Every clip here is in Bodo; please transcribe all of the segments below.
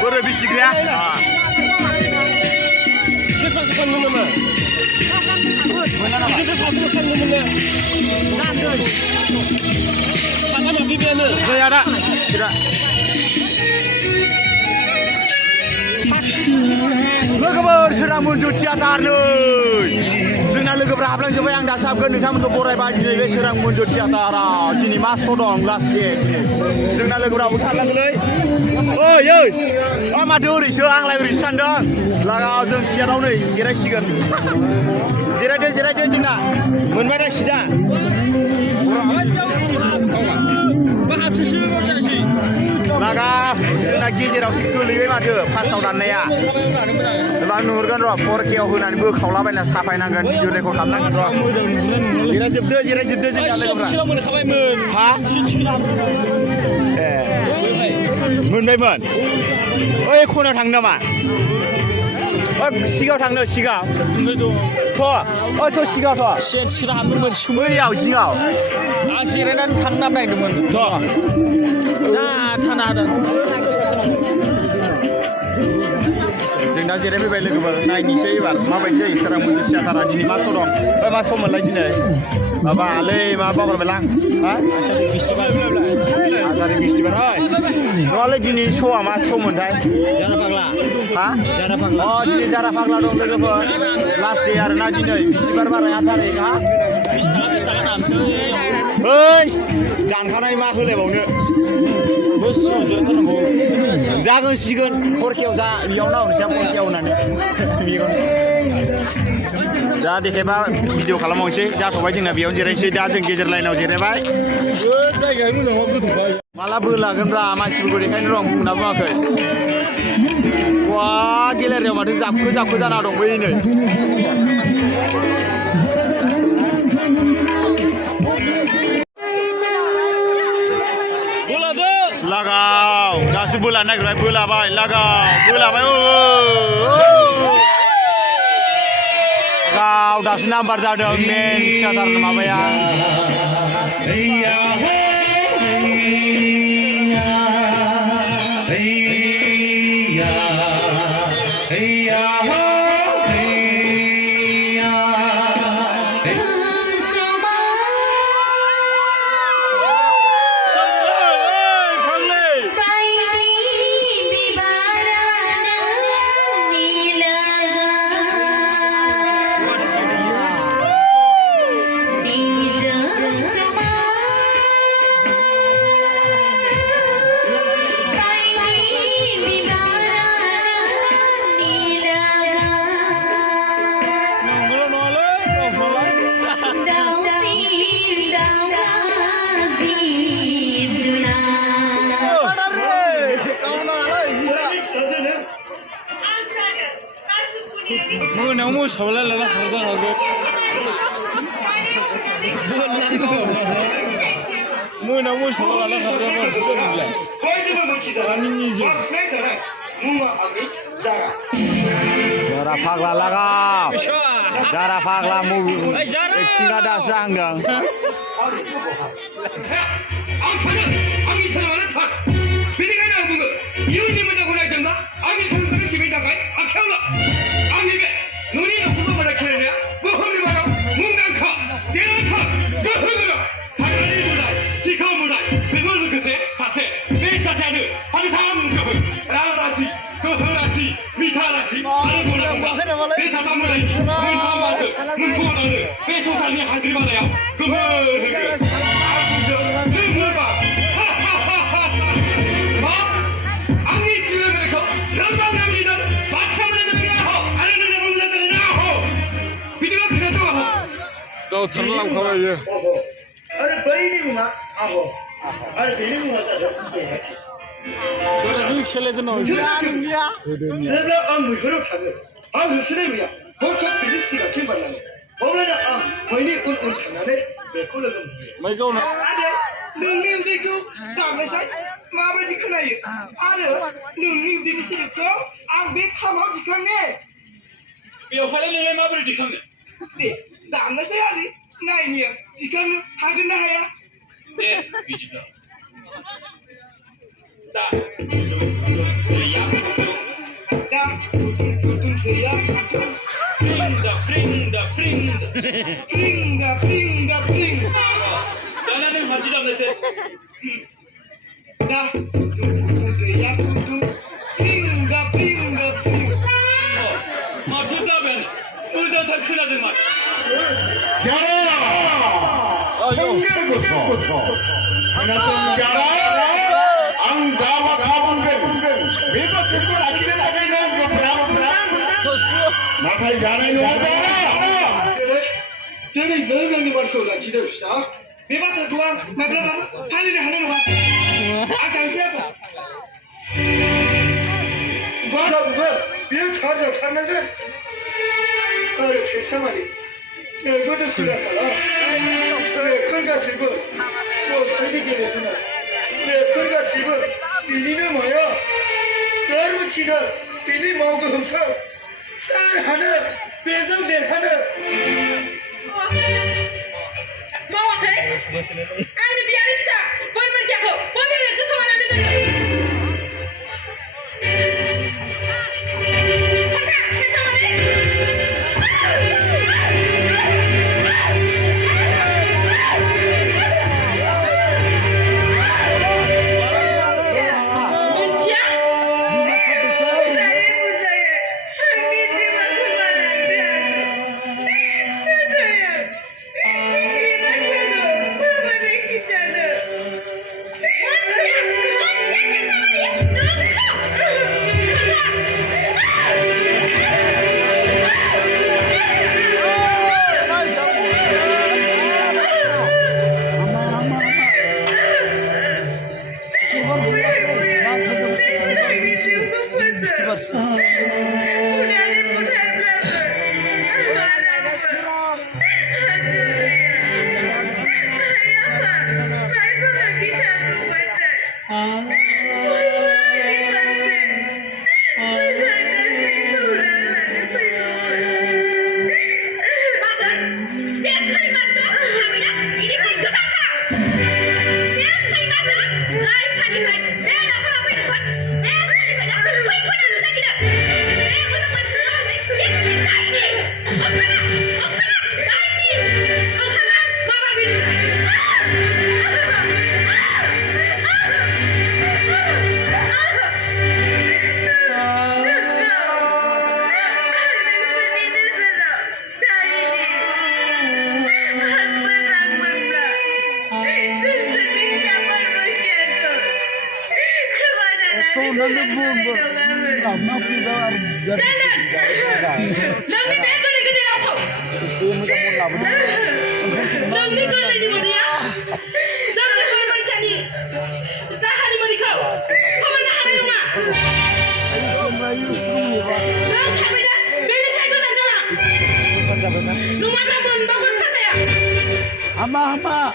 बोरै बिसिग्राया सेरबासो फाननो नामा बिसोरथ' सासेल' फाननो मोनो साथामा बिबियानो गैया दा बिसिग्रा लोगोफोर सोरां मन्जु थियाटार नै जोंना लोगोफ्रा हाबलांजोब्बाय आं दासो हाबगोन नोंथांमोनखौ बरायबाय दिनै बे सोरां मन्जु थियाटाराव दिनै मा श' दं लास्ट दे जोंना लोगोफ्राबो थांनांगोनलै ओइ माथो ओरैसो आंलाय ओरैसो सानदों लागाव जों सियाराव नै जिरायसिगोन जिरायदो जोंना मोनबाय दा सिदा लागा जोंना गेजेरावसो गोलैबाय माथो फार्स्टआव दाननाया मा नुहुरगोन र' 4Kआव होनानै बोखावलाबायना साफायनांगोन भिडिअ रेकर्ड खालामनांगोन र' जिरायजोबदो जोंना लोगोफ्रा हा ए मोनबायमोन ओइ खनायाव थांनो नामा सिगाङाव थांनो सिगाङाव थ' सिगाङावथ' बैयाव सिगाङाव आं जिरायनानै थांनो नागिरदोंमोन थानो हादों जोंना जिरायफैबाय लोगोफोर नायनोसै एबार माबायदि जायो सोरां मन्जु थियाटारा दिनै मा श' दं मा श' मोनलाय दिनै माबालै मा बावगारबायलां हा आजारि बिस्थिबार नङालै दिनै श'आ मा श' मोनथाय जारा फाग्ला हा जारा फाग्ला दिनै जारा फाग्ला दं लोगोफोर लास्ट दे आरोना दिनै बिस्थिबार बाराय 8 थारिख हा 20 थाखा दामसै ओइ दानखानाय मा होलायबावनो जागोनसिगोन 4Kआव जा बेयाव नाहरनोसै आं 4Kआव होननानै दा देखायबा भिडिअ खालामबावनोसै जाथ'बाय जोंना बेयावनो जिरायनोसै दा जों गेजेर लाइनाव जिरायबाय जायगाया मोजां गोथौबाय माला बोलागोनब्रा मानसिफोरखौ देखायनो दं बुंना बुङाखै वा गेलेरियाव माथो जाबखो जाना दं बै नै लागाव दासो बोलानो नागिरबाय बोलाबाय बोलाबाय लागाव दासो नाम्बार जादों मेन थियाटार माबाया मोनायाव मोसावलाय लाला हागोन मोनायाव मोसावला लाला हागोन जारा फाग्ला लागाव जारा फाग्ला मुभि एक्टिंआ दासो जाहांदों बेनिखायनो आं बुङो इयुननि मोजांखौ नायदोंब्ला आंनि धोरोमखौ सिबिनो थाखाय आखायाव ला आंनि बे न'नि न'खरखौ मोजां खेलेनाया बुहुमनि मादाव मुंदांखा देरहासार गोहोगोरा हाग्रानि मोदाय सिखाव मोदाय बेजों लोगोसे सासे बे सासेयानो फालिथाम गोहो रां राशि गोहो राशि बिथा राशि आरो मुलाम्फा बे साथाम मोदायनि मोनथामानो बे संसारनि हाजिर बादायाव गोहो होगोन गावथारनो लांखाबाय बियो आरो बैनि मुङा आब' आरो बेनि मुङा जादों सोरखौ सोलायदों जेब्ला आं मैहुराव थाङो आं होसोनाय मैया हरखाब बिनि सिगांथिं बारलाङो अब्लानो आं मैनि उन थांनानै बेखौ लोगो मोनो मै गावना नोंनि उदैखौ दांनायसाय माबायदि खोनायो आरो नोंनि उदैनि सोदोबखौ आं बे खामाव दिखांने बेवहायलाय नोंलाय माबोरै दिखांनो दे दांनायसाय आलि नायनो दिखांनो हागोन ना हाया दे बिदिब्ला 자, 자, 프링다. 나는 맞지 않으세. 자, 프링다. 맞추자면 의자 다 큰아들 말. 홍길부터 나선자라 앙자와 가본근 매번 듣고 나기는 하겠네 나타이 자네 요자라 저는 너희들이 말씀을 기다립시다. 매번 듣고 나그러면 할일을 하는 거 같아. 당신하고 무슨 일 찾았는데 세상만이 그것도 쓰렸어요. 끌가시고 또 살리게 되구나. 끌가시고 비리는 뭐야? 썰붙이는 비리 먹으면서 쌀 하나 배송대 하나. 뭐해? 아니 미안합니다. 뭘만 자고 뭐를 듣고만 하는 거야? Hama.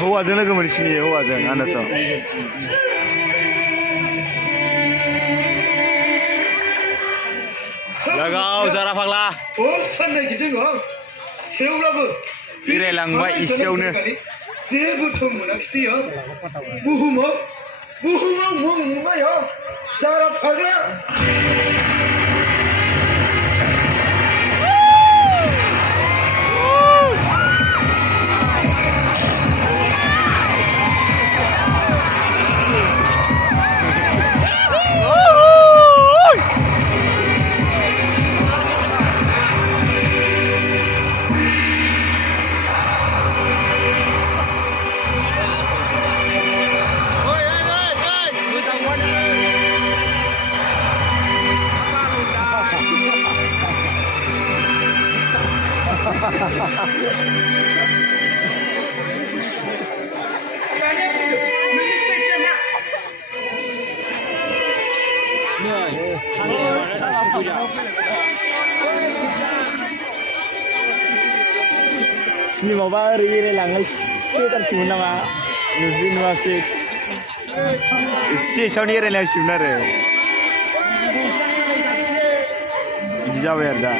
हौवाजों लोगो मोनसिनि हौवाजों आन्दासाव लागाव जारा फाग्ला साननाय गिदिङो थेवब्लाबो बेरायलांबाय इसेयावनो जेबोथ' मोनाखिसैयो बुहुमाव मुं नुबाय जारा फाग्ला फिल्मावबा ओरै एरायलांनाय स्टेटारसिमोन नामा नुसै नुवासै एसे एसेयावनो एरायनांसिगोन आरो बिदि जाबाय आरो दा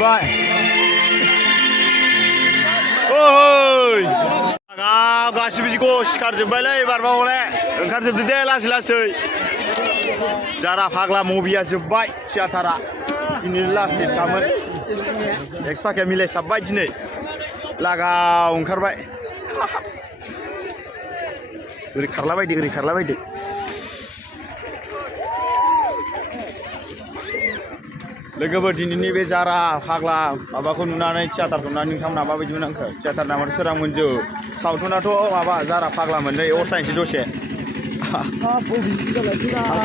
Goodbye. Oi! गासिबो जिखौ सिखारजोब्बायलै एबारबा हले ओंखारजोबदो दे लासै लासै जारा फाग्ला मुभिया जोब्बाय थियाटारा दिनै लास्ट डेटखामोन नेक्स्ट पार्टिया मिलायसाबबाय दिनै लागाव ओंखारबाय ओरै खारलाबायदो लोगोफोर दिनैनि बे जारा फाग्ला माबाखौ नुनानै थियाटारखौ नुनानै नोंथांमोना माबायदि मोनखो थियाटार नामाथ' सोरां मन्जु सावथुनाथ' माबा जारा फाग्ला मोनलै अरसायनोसै दसे हासु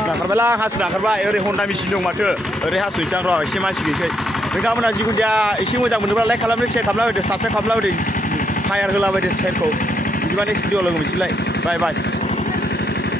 नाखारबायला हासु नाखारबाय ओरै हन्डा मेचिन दं माथो ओरै हासुनोसै आं र' एसे मानसि गैयैखाय नोंथांमोना जिखुनु जाया एसे मोजां मोनोब्ला लाइक खालामदो शेयार खालामना होदो साबस्क्राइब खालामना होदो फायार होलाबायदो शेयारखौ बिदिबा नेक्स्ट भिडिअ लोगो मोनसिगोनलाय बाय बाय